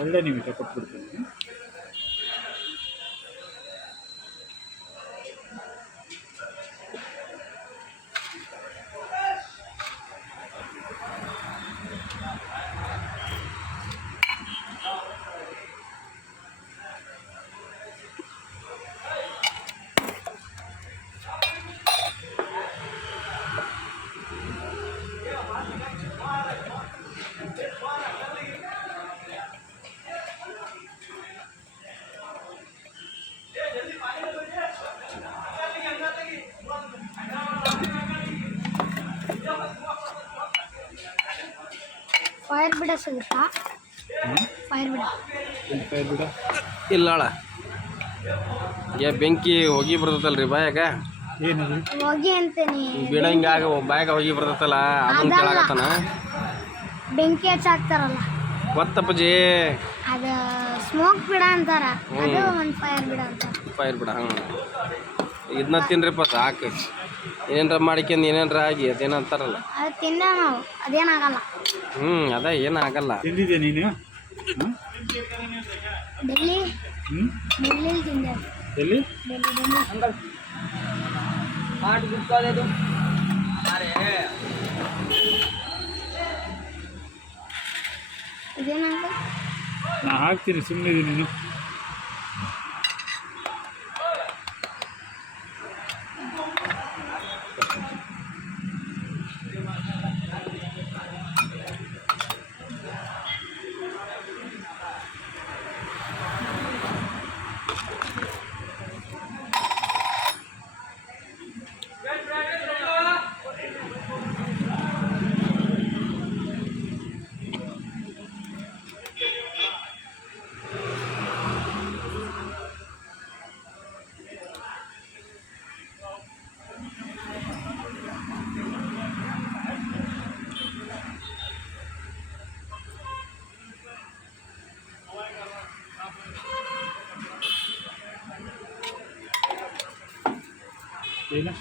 2 ನಿಮಿಷ ಕೊಟ್ಬಿಡ್ತೀನಿ. ಫೈರ್ ಬಿಡ ಸಿಗುತ್ತಾ? ಫೈರ್ ಬಿಡ ಫೈರ್ ಬಿಡ ಇಲ್ಲಳ ಏ ಬೆಂಕಿ ಹೋಗಿ ಬರ್ತೈತಲ್ರಿ ಬಾಯಾಗ. ಏನದು? ಹೊಗೆ ಅಂತೀನಿ. ಬಿಡ ಹಿಂಗಾಗ ಬಾಯಾಗ ಹೋಗಿ ಬರ್ತೈತಲ್ಲ ಅದನ್ನ ಕೇಳಾಕತ್ತಾನ. ಬೆಂಕಿ ಹಚ್ಚಾಕ್ತಾರಲ್ಲ ಗೊತ್ತಪ್ಪಜಿ, ಅದು ಸ್ಮೋಕ್ ಬಿಡ ಅಂತಾರ. ಅದು ಒಂದು ಫೈರ್ ಬಿಡ ಅಂತಾರ. ಫೈರ್ ಬಿಡ. ಇದನ್ನ ತಿನ್ರಿಪ್ಪ ಸಾಕು. ಏನೇನ್ರ ಮಾಡಿಕೊಂಡು ಏನೇನ್ರ ಆಗಿ ಅದೇನಂತಾರಲ್ಲ ಅದು ತಿಂದ ನಾವು, ಅದೇನಾಗಲ್ಲ. ಅದ ಏನಾಗಲ್ಲ. ತಿಂದಿದ್ಯಾ ನೀನು? ಡೆಲ್ಲಿ ಡೆಲ್ಲಿಲಿ ತಿಂದೆ. ಎಲ್ಲಿ? ಡೆಲ್ಲಿ ಇದೇನಂತ ನಾ ಹಾಕ್ತೀನಿ, ಸುಮ್ಮನೆ ನೀನು. ಏನು?